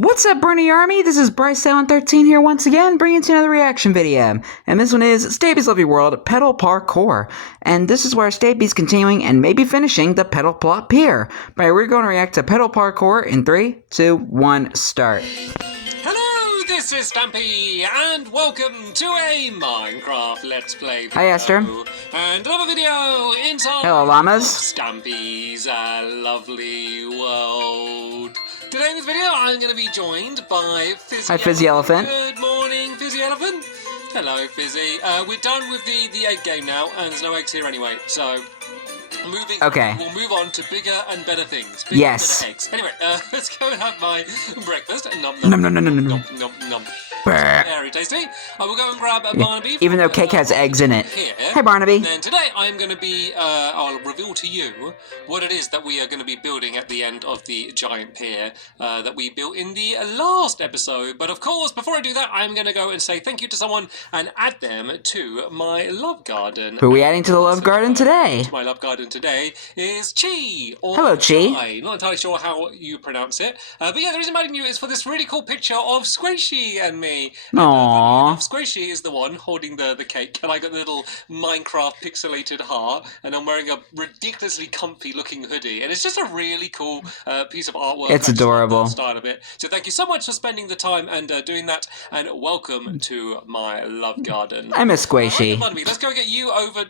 What's up, Bernie Army? This is BryceAllen13 here once again, bringing to another reaction video. And this one is Stampy's Lovely World Petal Parkour. And this is where Stampy's continuing and maybe finishing the Petal Plot Pier. But we're going to react to Petal Parkour in 3, 2, 1, start. Hello, this is Stampy, and welcome to a Minecraft Let's Play video. Hi, Esther. And another video inside Hello, llamas. Stampy's Lovely World. Today in this video, I'm going to be joined by Fizzy. Hi, Fizzy Elephant. Good morning, Fizzy Elephant. Hello, Fizzy. We're done with the egg game now, and there's no eggs here anyway, so... We'll move on to bigger and better things. Bigger yes. And better eggs. Anyway, let's go and have my breakfast. Nom nom nom nom nom nom. Nom nom. Very tasty. I will go and grab a Barnaby. Even though cake has eggs in it. Here. Hi, Barnaby. And then today I'm going to be, I'll reveal to you what it is that we are going to be building at the end of the giant pier that we built in the last episode. But of course, before I do that, I'm going to go and say thank you to someone and add them to my love garden. Who are we adding to the love garden today? To my love garden today is Chi. Hello, Chi. Chi. Not entirely sure how you pronounce it. But yeah, the reason I'm adding you is for this really cool picture of Squishy and me. Aww. Squishy is the one holding the cake, and I got the little Minecraft pixelated heart, and I'm wearing a ridiculously comfy looking hoodie, and it's just a really cool piece of artwork. It's adorable. The style of it. So thank you so much for spending the time and doing that, and welcome to my love garden. I miss Squishy. Right, let's go get you over.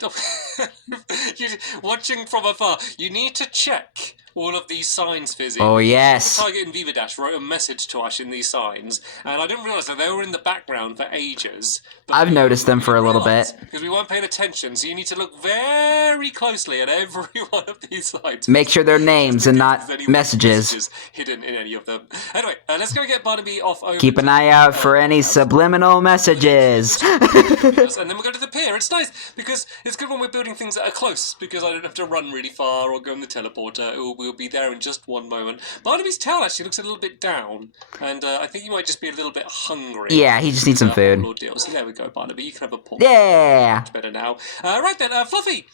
Watching from afar, you need to check all of these signs, Fizzy. Oh, yes. Target and Viva Dash wrote a message to us in these signs, and I didn't realise that they were in the background for ages. I've noticed them for a little bit. Because we weren't paying attention, so you need to look very closely at every one of these signs. Make sure they're names and not messages. Hidden in any of them. Anyway, let's go get Barnaby off over. Keep an eye out for any subliminal messages. And then we'll go to the pier. It's nice because it's good when we're building things that are close, because I don't have to run really far or go in the teleporter. We'll be there in just one moment. Barnaby's tail actually looks a little bit down, and I think he might just be a little bit hungry. Yeah, he just needs some food. So there we go, Barnaby. You can have a pork. Yeah. Much better now. Right then, Fluffy.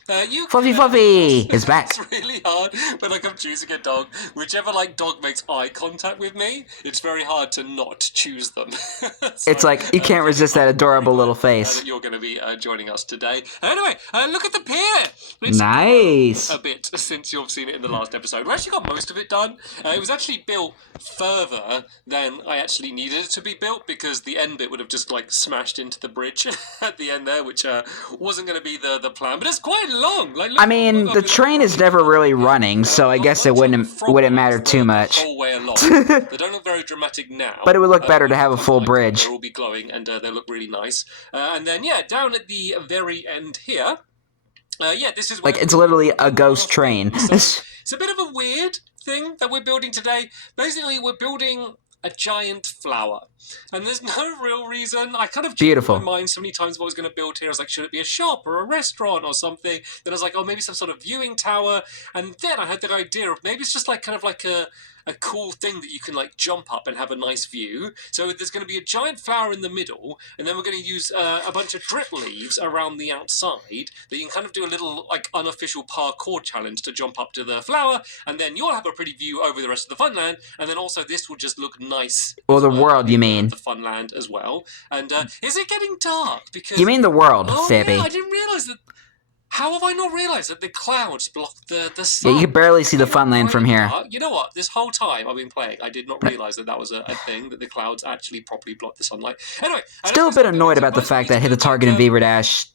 Fluffy is back. It's really hard when I'm choosing a dog. Whichever dog makes eye contact with me, it's very hard to not choose them. So, it's like you can't resist that adorable little face. That you're going to be joining us today. Anyway, look at the pier. It's nice. A bit since you've seen it in the last episode. We actually got most of it done. It was actually built further than I actually needed it to be built, because the end bit would have just smashed into the bridge at the end there, which wasn't going to be the plan. But it's quite long. I mean, the train is never really running, so I guess it wouldn't matter too much. The whole way along. They don't look very dramatic now, but it would look better to have a full bridge. They'll all be glowing, and they look really nice. And then yeah, down at the very end here. Yeah, this is it's literally a ghost train. So it's a bit of a weird thing that we're building today. Basically, we're building a giant flower, and there's no real reason. I kind of changed my mind so many times what I was going to build here. I was like, should it be a shop or a restaurant or something? Then I was like, oh, maybe some sort of viewing tower. And then I had the idea of maybe it's just kind of a cool thing that you can jump up and have a nice view. So there's going to be a giant flower in the middle, and then we're going to use a bunch of drip leaves around the outside that you can kind of do a little unofficial parkour challenge to jump up to the flower, and then you'll have a pretty view over the rest of the funland, and then also this will just look nice. Or the world, you mean? The funland as well. And is it getting dark? Because you mean the world, Stampy? Yeah, I didn't realise that. How have I not realised that the clouds block the sun? Yeah, you can barely see the funland from here. You know what? This whole time I've been playing, I did not realise that was a thing, that the clouds actually properly block the sunlight. Anyway. Still a bit annoyed about the fact that Hit the Target and Viva Dash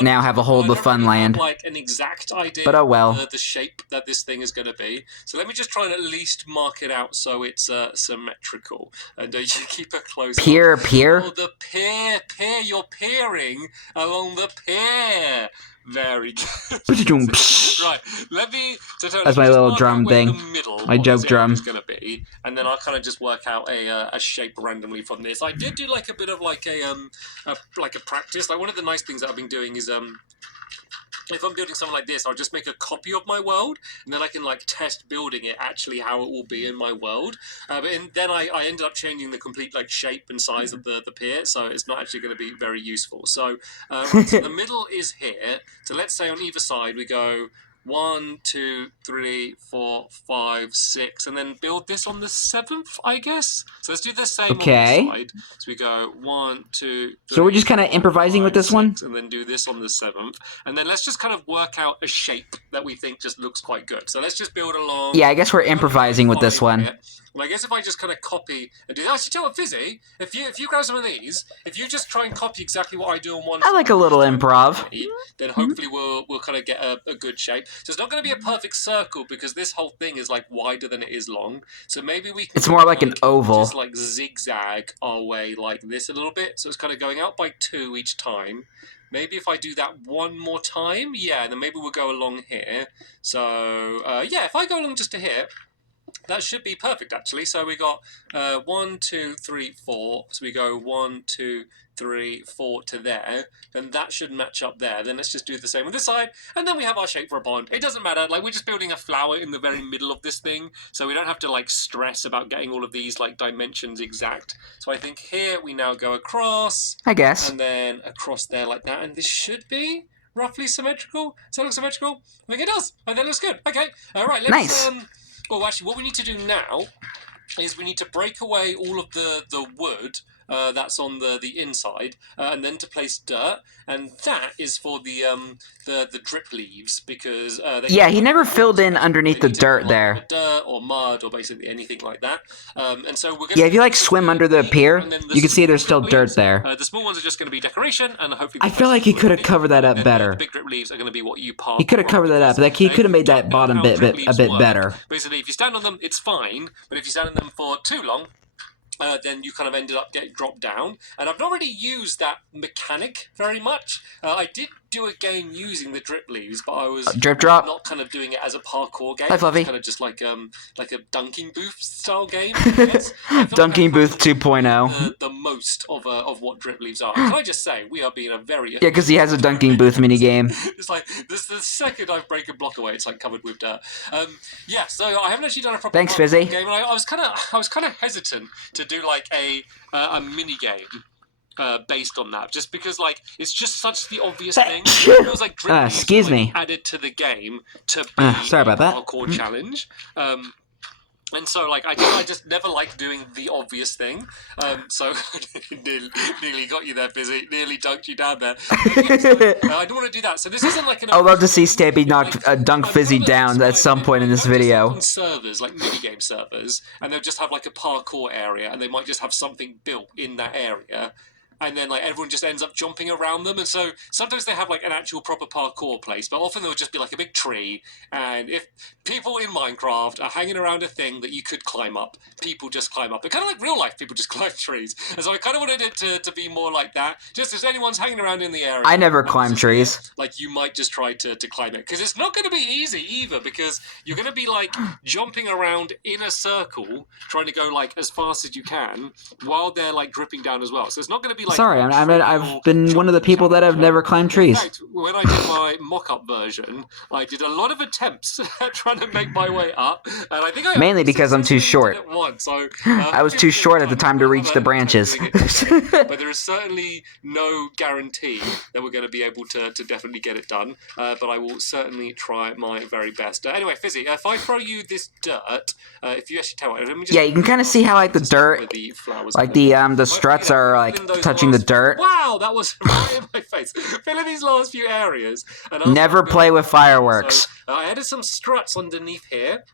now have a hold of the funland. An exact idea but oh well. The shape that this thing is going to be. So let me just try and at least mark it out so it's symmetrical. And you keep a close pier. Oh, the pier. You're peering along the pier. Very good. Right, let me. That's my little drum thing. My joke drum is going to be, and then I'll kind of just work out a shape randomly from this. I did do a bit of a practice. One of the nice things that I've been doing is if I'm building something like this, I'll just make a copy of my world, and then I can test building it actually how it will be in my world. But then I ended up changing the complete shape and size of the pier, so it's not actually going to be very useful. So, right, so the middle is here. So let's say on either side we go 1, 2, 3, 4, 5, 6, and then build this on the 7th, I guess. So let's do the same on this side. So we go 1, 2, 3. So we're just kind of improvising with this 6, one, and then do this on the 7th, and then let's just kind of work out a shape that we think just looks quite good. So let's just build along. Yeah, I guess we're improvising with this one. Well, I guess if I just kind of copy and do that, actually, tell what, Fizzy, if you grab some of these, if you just try and copy exactly what I do on one side, I like a little improv. Then hopefully we'll kind of get a good shape. So it's not going to be a perfect circle because this whole thing is like wider than it is long. So maybe we can. It's more like an oval. Just like zigzag our way like this a little bit. So it's kind of going out by 2 each time. Maybe if I do that one more time, yeah, then maybe we'll go along here. So yeah, if I go along just to here. That should be perfect, actually. So we got 1, 2, 3, 4. So we go 1, 2, 3, 4 to there. Then that should match up there. Then let's just do the same with this side. And then we have our shape for a pond. It doesn't matter. Like, we're just building a flower in the very middle of this thing. So we don't have to, like, stress about getting all of these, like, dimensions exact. So I think here we now go across. I guess. And then across there like that. And this should be roughly symmetrical. Does that look symmetrical? I think it does. And that looks good. Okay. All right. Let's, nice. Well, actually, what we need to do now is we need to break away all of the wood that's on the inside, and then to place dirt, and that is for the drip leaves because yeah, he never filled in underneath the dirt there. Dirt or mud or basically anything like that, and so we're going. Yeah, if you like swim under the pier, you can see there's still dirt there. The small ones are just going to be decoration, and hopefully. I feel like he could have covered that up better. The big drip leaves are going to be what you park. He could have covered that up. Like he could have made that bottom bit a bit better. Basically, if you stand on them, it's fine, but if you stand on them for too long. Then you kind of ended up getting dropped down. And I've not really used that mechanic very much. I did do a game using the drip leaves, but I was drip drop. Not kind of doing it as a parkour game. Hi, Fluffy. Kind of just like a dunking booth style game. Dunking booth 2.0. The most of what drip leaves are. Can I just say, we are being a very... Yeah, because he has a dunking booth mini game. It's like, this the second I break a block away, it's like covered with dirt. Yeah, so I haven't actually done a proper Fizzy. game, and I was kind of hesitant to do like a mini game based on that, just because like it's just such the obvious thing. It feels like excuse me, added to the game to be sorry about that parkour challenge. And so, like, I just never like doing the obvious thing. So, nearly got you there, Fizzy. Nearly dunked you down there. I don't want to do that. So this isn't like an... I'd love to see Stampy dunk Fizzy down at some point in this video. On servers, like minigame servers, and they'll just have like a parkour area, and they might just have something built in that area. And then, like, everyone just ends up jumping around them. And so sometimes they have, like, an actual proper parkour place. But often they'll just be, like, a big tree. And if people in Minecraft are hanging around a thing that you could climb up, people just climb up. They're kind of like real life. People just climb trees. And so I kind of wanted it to be more like that. Just if anyone's hanging around in the area. I never climb trees. Like, you might just try to climb it. Because it's not going to be easy either. Because you're going to be, like, jumping around in a circle, trying to go, like, as fast as you can, while they're, like, dripping down as well. So it's not going to be like... Sorry, I've been one of the people that have never climbed trees. In fact, when I did my mock-up version, I did a lot of attempts at trying to make my way up, and I think I mainly because I'm too short. So, I was too short at the time to reach the branches. But there is certainly no guarantee that we're going to be able to definitely get it done. But I will certainly try my very best. Anyway, Fizzy, if I throw you this dirt, if you actually tell me, let me just... Yeah, you can kind of see how like the dirt, like the struts are like touching the dirt. Wow, that was right in my face. Fill in these last few areas. And never play with fireworks. So, I added some struts underneath here.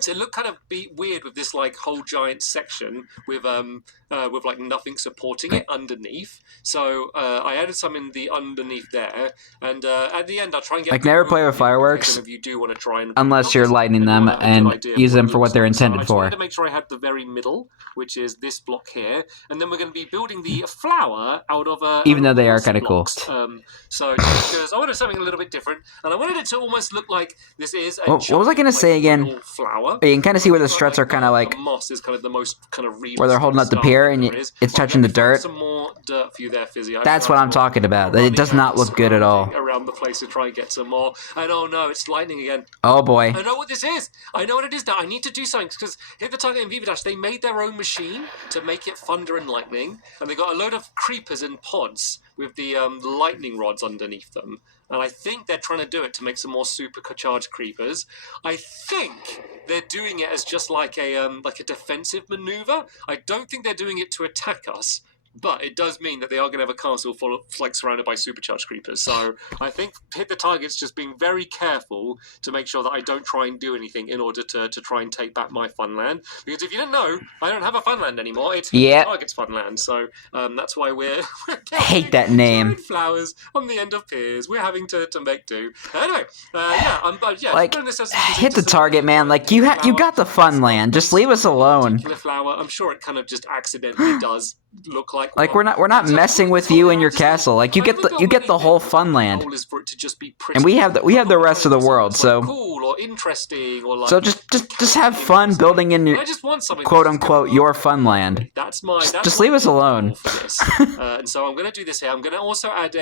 So it looked kind of weird with this like whole giant section with like nothing supporting it underneath. So I added some in the underneath there, and at the end I'll try and get like never play with fireworks if you do want to try and unless you're lighting them and use them for what they're intended for. I wanted to make sure I had the very middle, which is this block here, and then we're going to be building the flower out of even though they are kind of cool. So just because I wanted something a little bit different, and I wanted it to almost look like this is a what was I going to say again? Flower. You can kind of see where the struts are kind of like, the moss is kind of the most kind of where they're holding up the pier and it's touching the dirt. Some more dirt for you there, Fizzy. That's what I'm talking about. It does not look good at all. Around the place to try and get some more. And oh no, it's lightning again. Oh boy. I know what this is. I know what it is now. I need to do something because Hit the Target and Viva Dash, they made their own machine to make it thunder and lightning, and they got a load of creepers in pods with the lightning rods underneath them. And I think they're trying to do it to make some more supercharged creepers. I think they're doing it as just like a defensive maneuver. I don't think they're doing it to attack us. But it does mean that they are going to have a castle full of, like, surrounded by supercharged creepers. So I think hit the target's just being very careful to make sure that I don't try and do anything in order to try and take back my funland. Because if you didn't know, I don't have a funland anymore. It's hit the target's funland. So that's why we're I hate that name. Flowers on the end of piers. We're having to make do. Anyway, yeah. Like, hit the target, man. Like, you got the funland. Just leave us alone. Flower. I'm sure it kind of just accidentally does look like we're not messing with you and your castle. Like, you get the whole funland, and we have the rest of the world. So cool or interesting or like. So just have fun building in your quote unquote your funland. Just leave us alone. And so I'm going to do this here. I'm going to also add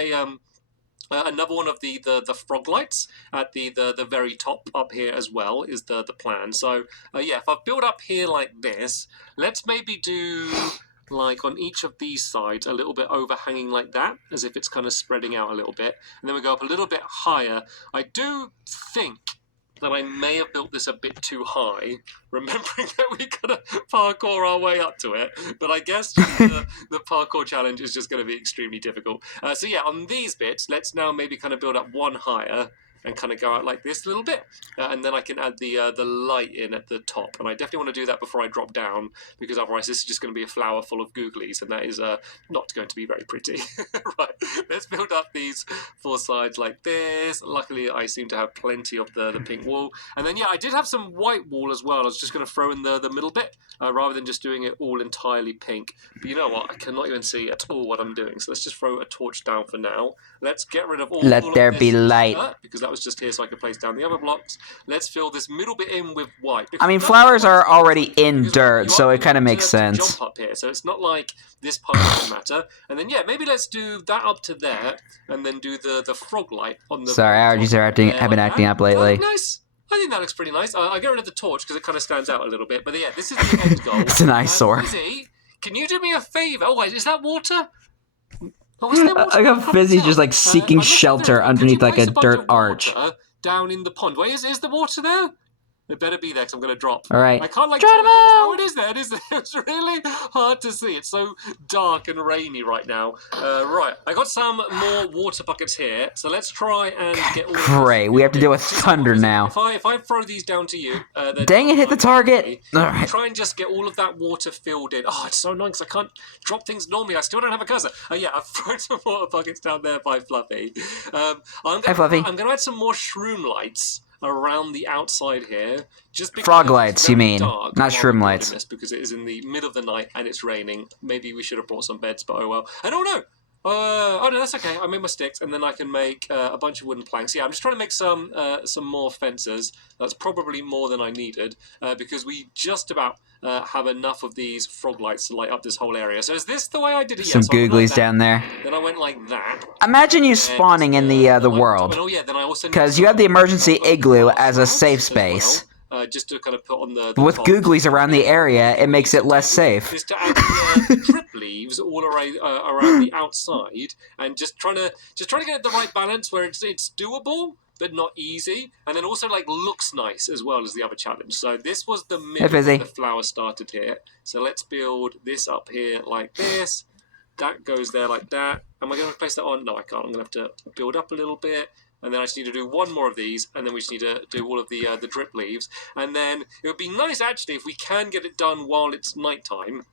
another one of the frog lights at the very top up here as well is the plan. So yeah, if I build up here like this, let's maybe do like on each of these sides a little bit overhanging like that, as if it's kind of spreading out a little bit, and then we go up a little bit higher. I do think that I may have built this a bit too high, remembering that we gotta parkour our way up to it, but I guess the parkour challenge is just going to be extremely difficult. So yeah, on these bits, let's now maybe kind of build up one higher and kind of go out like this a little bit, and then I can add the light in at the top, and I definitely want to do that before I drop down, because otherwise this is just going to be a flower full of googlies, and that is not going to be very pretty. Right, let's build up these four sides like this. Luckily I seem to have plenty of the pink wool, and then yeah, I did have some white wool as well. I was just going to throw in the middle bit rather than just doing it all entirely pink, but you know what, I cannot even see at all what I'm doing, so let's just throw a torch down for now. Let's get rid of all Let there be light, because that was just here so I could place down the other blocks. Let's fill this middle bit in with white. I mean, flowers are already in dirt, so it kind of makes sense. Jump up here, so it's not like this part doesn't matter. And then yeah, maybe let's do that up to there, and then do the frog light on the. Sorry, allergies have been acting up lately. Nice. I think that looks pretty nice. I get rid of the torch because it kind of stands out a little bit. But yeah, this is the end goal. It's an eyesore. Fizzy, can you do me a favour? Oh wait, is that water? Oh, is there water? I got Fizzy just like seeking shelter underneath like a dirt arch. Down in the pond. Wait, is the water there? It better be there because I'm going to drop. All right. I can't like. Oh, it is there. It is there. It's really hard to see. It's so dark and rainy right now. Right. I got some more water buckets here, so let's try and get all. Great. We have to deal with thunder now. If I throw these down to you, dang it! Hit the target. All right. Try and just get all of that water filled in. Oh, it's so annoying because I can't drop things normally. I still don't have a cursor. Yeah, I've thrown some water buckets down there by Fluffy. Hi, Fluffy. I'm going to add some more shroom lights around the outside here, just because frog lights, you mean, dark, not shroom lights. Because it is in the middle of the night and it's raining. Maybe we should have brought some beds, but oh well. I don't know. Oh no, that's okay. I made my sticks, and then I can make a bunch of wooden planks. Yeah, I'm just trying to make some more fences. That's probably more than I needed because we just about have enough of these frog lights to light up this whole area. So is this the way I did it? Some googlies down there. Then I went like that. Imagine you spawning in the world, because you have the emergency igloo as a safe space. Just to kind of put on the with googlies around the area, it makes it less safe. Just to add the drip leaves all around the outside, and just trying to get the right balance where it's doable but not easy, and then also like looks nice as well as the other challenge. So this was the middle where the flower started here. So let's build this up here like this. That goes there like that. Am I going to place that on? No, I can't. I'm going to have to build up a little bit. And then I just need to do one more of these, and then we just need to do all of the drip leaves. And then it would be nice, actually, if we can get it done while it's nighttime.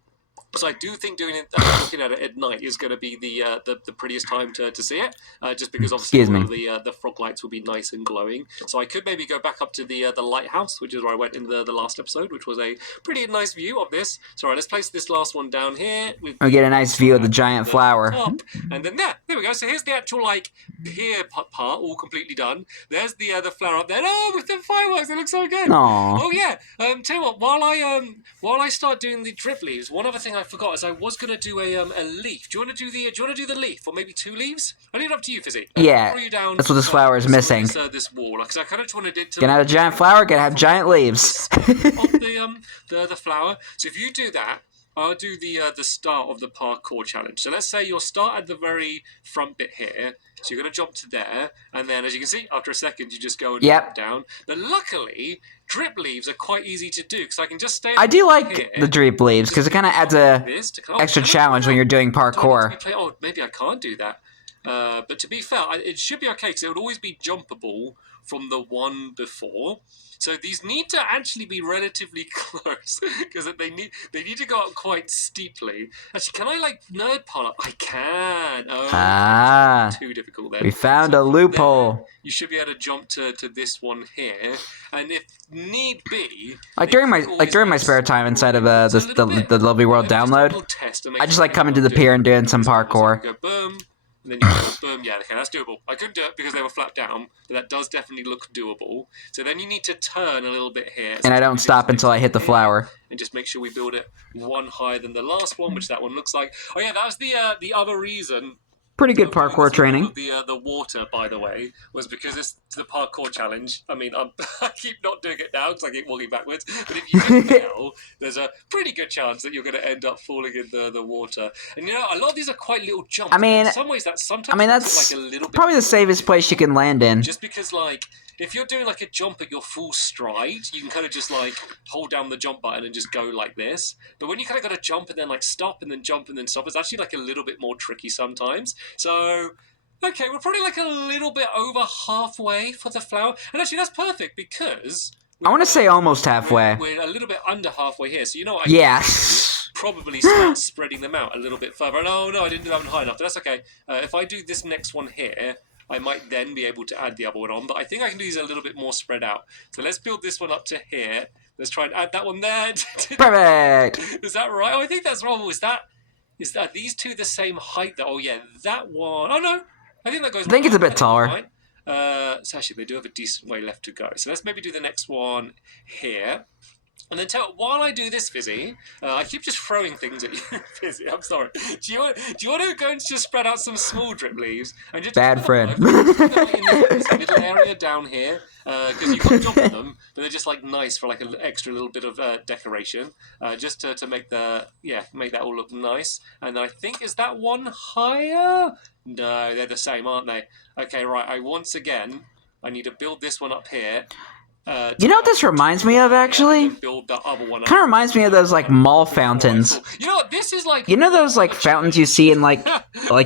So I do think doing it, looking at it at night is going to be the prettiest time to see it, just because obviously all the frog lights will be nice and glowing. So I could maybe go back up to the lighthouse, which is where I went in the last episode, which was a pretty nice view of this. So let's place this last one down here. We get a nice view of the giant flower. Top, and then there we go. So here's the actual like pier part, all completely done. There's the flower up there. Oh, with the fireworks, it looks so good. Aww. Oh yeah. Tell you what, while I start doing the drip leaves, one other thing I forgot is I was going to do a leaf. Do you want to do the leaf, or maybe 2 leaves? I leave it up to you, Fizzy. Yeah, that's what this flower is missing. This wall, because I kind of just wanted it to. Gonna have a giant flower, gonna have giant leaves. of the flower. So if you do that, I'll do the start of the parkour challenge. So let's say you'll start at the very front bit here. So you're going to jump to there, and then as you can see, after a second, you just go and jump down. But luckily, drip leaves are quite easy to do because I can just stay. I do like the drip leaves because it kind of adds a extra challenge when you're doing parkour. Oh, maybe I can't do that. But to be fair, it should be okay because it would always be jumpable from the one before. So these need to actually be relatively close because they need to go up quite steeply. Actually, can I like nerd pile up? I can. Oh, too difficult there. We found a loophole. You should be able to jump to this one here, and if need be, like during my spare time inside of the Lovely World download, I just like coming to the pier and doing some parkour. Go boom. And then you go, boom, yeah, okay, that's doable. I couldn't do it because they were flat down, but that does definitely look doable. So then you need to turn a little bit here. And I don't stop until I hit the flower. And just make sure we build it one higher than the last one, which that one looks like. Oh yeah, that was the other reason. Pretty good parkour training. The water, by the way, was because it's the parkour challenge. I mean, I keep not doing it now because I keep walking backwards. But if you do fail, there's a pretty good chance that you're going to end up falling in the water. And you know, a lot of these are quite little jumps. I mean, in some ways, that's that's like a little bit probably the safest place you can land in. Just because, like, if you're doing like a jump at your full stride, you can kind of just like hold down the jump button and just go like this. But when you kind of got to jump and then like stop and then jump and then stop, it's actually like a little bit more tricky sometimes. So, okay, we're probably like a little bit over halfway for the flower. And actually that's perfect because... I want to say almost halfway. We're a little bit under halfway here. So you know what probably start spreading them out a little bit further. And oh no, I didn't do that one high enough. But that's okay. If I do this next one here... I might then be able to add the other one on, but I think I can do these a little bit more spread out. So let's build this one up to here. Let's try and add that one there. Perfect. Is that right? Oh, I think that's wrong. Is that these two the same height? Oh yeah, that one. Oh no, I think that goes. I think it's a bit taller. Right? So actually, they do have a decent way left to go. So let's maybe do the next one here. And then while I do this, Fizzy, I keep just throwing things at you, Fizzy. I'm sorry. Do you want to go and just spread out some small drip leaves and just bad friend? In this middle area down here, because you can't jump on them, but they're just like nice for like an extra little bit of decoration, just to make make that all look nice. And then I think is that one higher? No, they're the same, aren't they? Okay, right. I need to build this one up here. You know what this reminds me of, actually? Kind of reminds me of those, like, mall fountains. You know what? This is like... You know those, like, fountains you see in, like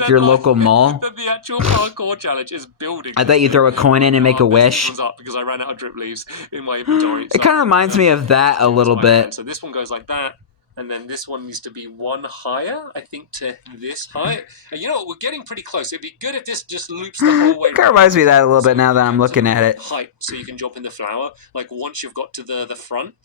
your local mall? The actual parkour challenge is building... I bet you throw a coin in and make a wish. Up because I ran out of drip leaves in my inventory. It kind of reminds me of that a little bit. So this one goes like that. And then this one needs to be one higher, I think, to this height. And you know what? We're getting pretty close. It'd be good if this just loops the whole way. It kind of reminds me of that a little bit now that I'm looking at it. Height, so you can jump in the flower, like once you've got to the front.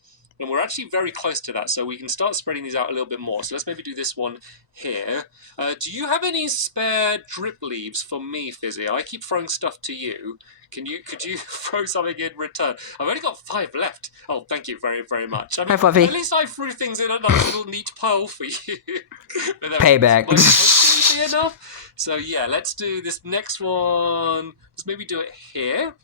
And we're actually very close to that, so we can start spreading these out a little bit more. So let's maybe do this one here. Do you have any spare drip leaves for me, Fizzy? I keep throwing stuff to you. Could you throw something in return? I've only got 5 left. Oh, thank you very, very much. I mean, hi, Fluffy. At least I threw things in a nice little neat pile for you. Payback. Hopefully be enough. So yeah, let's do this next one. Let's maybe do it here.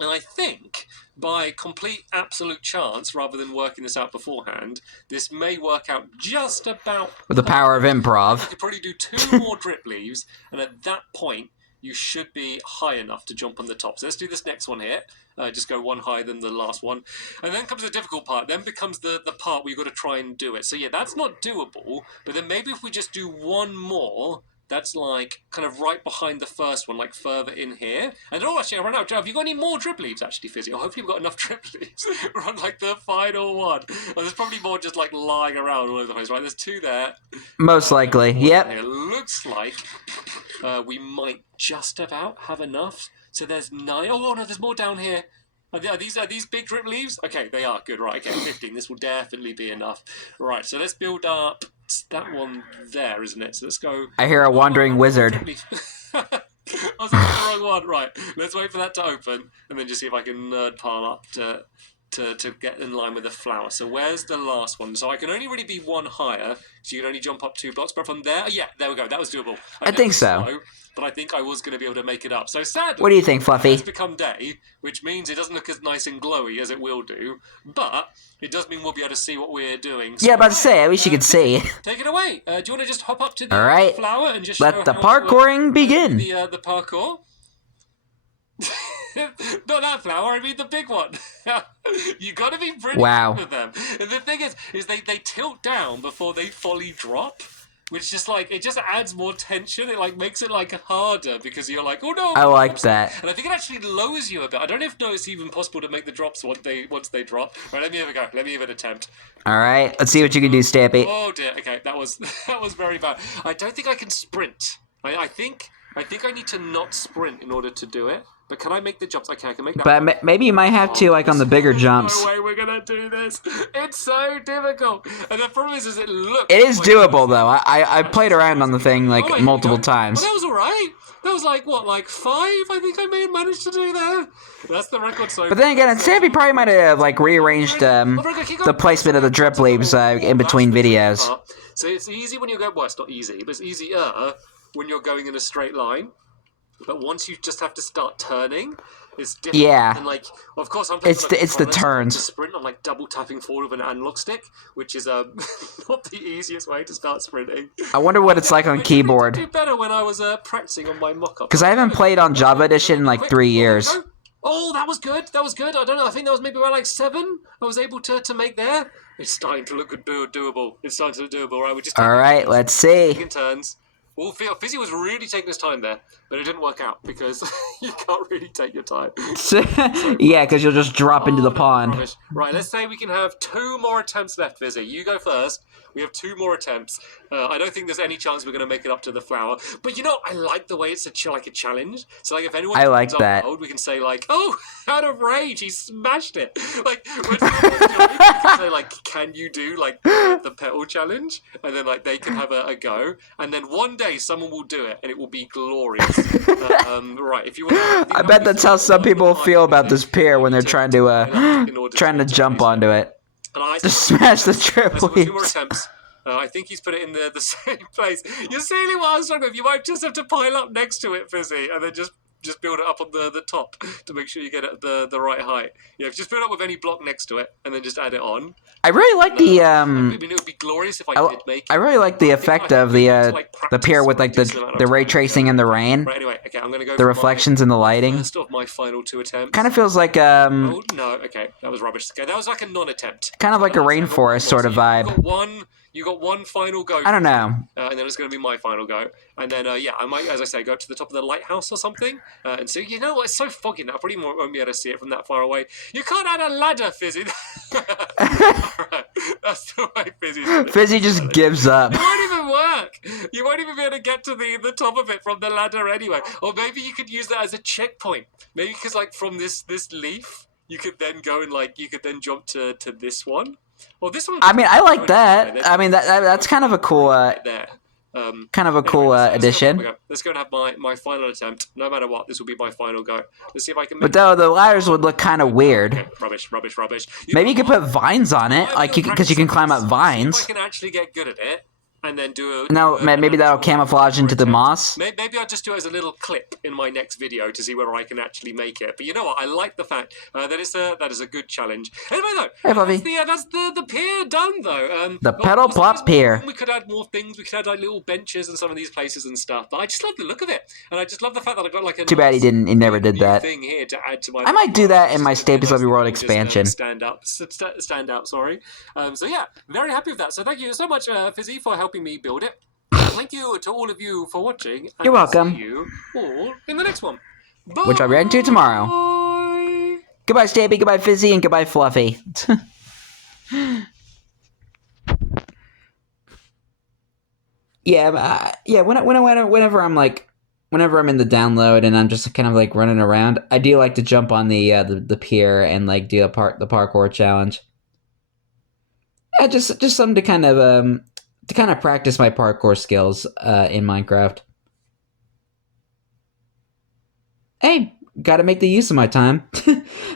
And I think, by complete absolute chance, rather than working this out beforehand, this may work out just about... With the power of improv. You could probably do 2 more drip leaves, and at that point, you should be high enough to jump on the top. So let's do this next one here. Just go one higher than the last one. And then comes the difficult part. Then becomes the part where you've got to try and do it. So yeah, that's not doable. But then maybe if we just do one more... That's like kind of right behind the first one, like further in here. And oh, actually, I ran out. Have you got any more drip leaves, actually, Fizzy? Oh, hopefully you've got enough drip leaves. We're on like the final one. Oh, there's probably more just like lying around all over the place, right? There's 2 there. Most likely, yep. It looks like we might just about have enough. So there's 9. Oh, no, there's more down here. Are these big drip leaves? Okay, they are. Good, right. Okay, 15. This will definitely be enough. Right, so let's build up... It's that one there, isn't it? So let's go... I hear a wandering wizard. I was on the wrong one. Right, let's wait for that to open, and then just see if I can pile up to to get in line with the flower. So where's the last one? So I can only really be one higher, so you can only jump up 2 blocks. But from there, yeah, there we go. That was doable. I think so. Slow, but I think I was going to be able to make it up. So sadly, what do you think, Fluffy? It's become day, which means it doesn't look as nice and glowy as it will do, but it does mean we'll be able to see what we're doing. So, yeah, about to say, at least you can see. Take it away. Do you want to just hop up to the flower and just let the parkouring begin. The parkour. Not that flower, I mean the big one. You gotta be pretty good with them. And the thing is they tilt down before they fully drop, which just like, it just adds more tension. It like makes it like harder because you're like, oh no. I like that. And I think it actually lowers you a bit. I don't know if it's even possible to make the drops once they drop. Right, let me have a go. Let me have an attempt. Alright, let's see what you can do, Stampy. Oh dear, okay, that was very bad. I don't think I can sprint. I think I need to not sprint in order to do it. But can I make the jumps? Okay, I can make that. But maybe you might have to, like, on the bigger jumps. No way we're gonna do this. It's so difficult. And the problem is it looks... It is doable, though. I played around on the thing, like, multiple times. Well, that was alright. That was, like, what, like 5? I think I may have managed to do there. That's the record so far. But then again, Stampy probably might have, like, rearranged the placement of the drip leaves in between videos. So it's easy when you go... Well, it's not easy, but it's easier when you're going in a straight line. But once you just have to start turning, it's different. Yeah. And like, of course, I'm it's the turns. To sprint, I'm like double tapping forward with an analog stick, which is not the easiest way to start sprinting. I wonder what it's like on keyboard. I did better when I was practicing on my mock-up. Because I haven't played on Java Edition in like 3 years. Oh, that was good. That was good. I don't know. I think that was maybe around like 7. I was able to make there. It's starting to look doable. It's starting to look doable. Right, we just. All right, let's see. Turns. Well, Fizzy was really taking his time there, but it didn't work out because you can't really take your time. Yeah, because you'll just drop into the pond. Rubbish. Right, let's say we can have 2 more attempts left, Fizzy. You go first. We have 2 more attempts. I don't think there's any chance we're going to make it up to the flower. But you know, I like the way it's a challenge. So like, if anyone like that. Old, we can say like, oh, out of rage, he smashed it. Like, we can say like, can you do like the Petal challenge? And then like they can have a go. And then one day someone will do it, and it will be glorious. Right, if you want. I bet that's how some people feel about this pier when they're trying to jump onto it. Just smash the triple. 2 more attempts. I think he's put it in the same place. You're seeing what I was struggling with. You might just have to pile up next to it, Fizzy, and then just build it up on the top to make sure you get it the right height. Yeah, just build it up with any block next to it, and then just add it on. I really like the I mean, it would be glorious if I did make it. I really like the effect of the pier with like the ray tracing and the rain. Right, anyway, okay, I'm gonna go. The reflections and the lighting. First of my final 2 attempts. Kind of feels like Oh no, okay, that was rubbish. Okay, that was like a non-attempt. Kind of like a rainforest sort of vibe. You got one final go. I don't know. And then it's going to be my final go. And then, yeah, I might, as I say, go up to the top of the lighthouse or something. And so, you know what? It's so foggy now. I probably won't be able to see it from that far away. You can't add a ladder, Fizzy. Right. That's the way Fizzy's Fizzy just gives up. It won't even work. You won't even be able to get to the top of it from the ladder anyway. Or maybe you could use that as a checkpoint. Maybe because, like, from this leaf, you could then go and, like, you could then jump to this one. Well, this one. I mean, I like that. I mean, that's kind of a cool. Addition. Let's go and have my final attempt. No matter what, this will be my final go. Let's see if I can. But though the ladders would look kind of weird. Okay, rubbish. Maybe you could put vines on it, like because you can climb up vines. If I can actually get good at it. And then maybe that'll camouflage into the moss. Maybe I'll just do it as a little clip in my next video to see whether I can actually make it. But you know what? I like the fact that is a good challenge. Anyway, though, hey, Bobby. That's the pier done, though. The Petal Plot Pier. We could add more things. We could add like little benches in some of these places and stuff. But I just love the look of it, and I just love the fact that I got like a. Too bad he never did that. Thing here to add to my. I might do that in my Stampy Lovely World expansion. Stand out. Sorry. So yeah, very happy with that. So thank you so much, Fizzy, for helping me build it. Thank you to all of you for watching. You're welcome. See you all in the next one. Bye. Which I'll react to tomorrow. Goodbye, Stampy. Goodbye, Fizzy, and goodbye, Fluffy. Yeah. Whenever I'm in the download and I'm just kind of like running around, I do like to jump on the pier and like do the parkour challenge. Yeah, just something to kind of practice my parkour skills in Minecraft. Hey, gotta make the use of my time.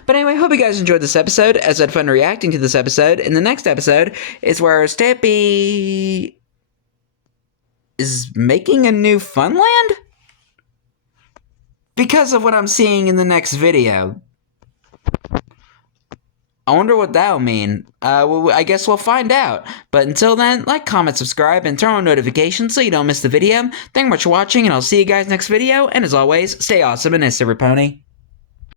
But anyway, hope you guys enjoyed this episode, as I had fun reacting to this episode. And the next episode is where Stampy is making a new Funland? Because of what I'm seeing in the next video. I wonder what that'll mean. I guess we'll find out. But until then, like, comment, subscribe, and turn on notifications so you don't miss the video. Thank you much for watching, and I'll see you guys next video. And as always, stay awesome and nice, every pony.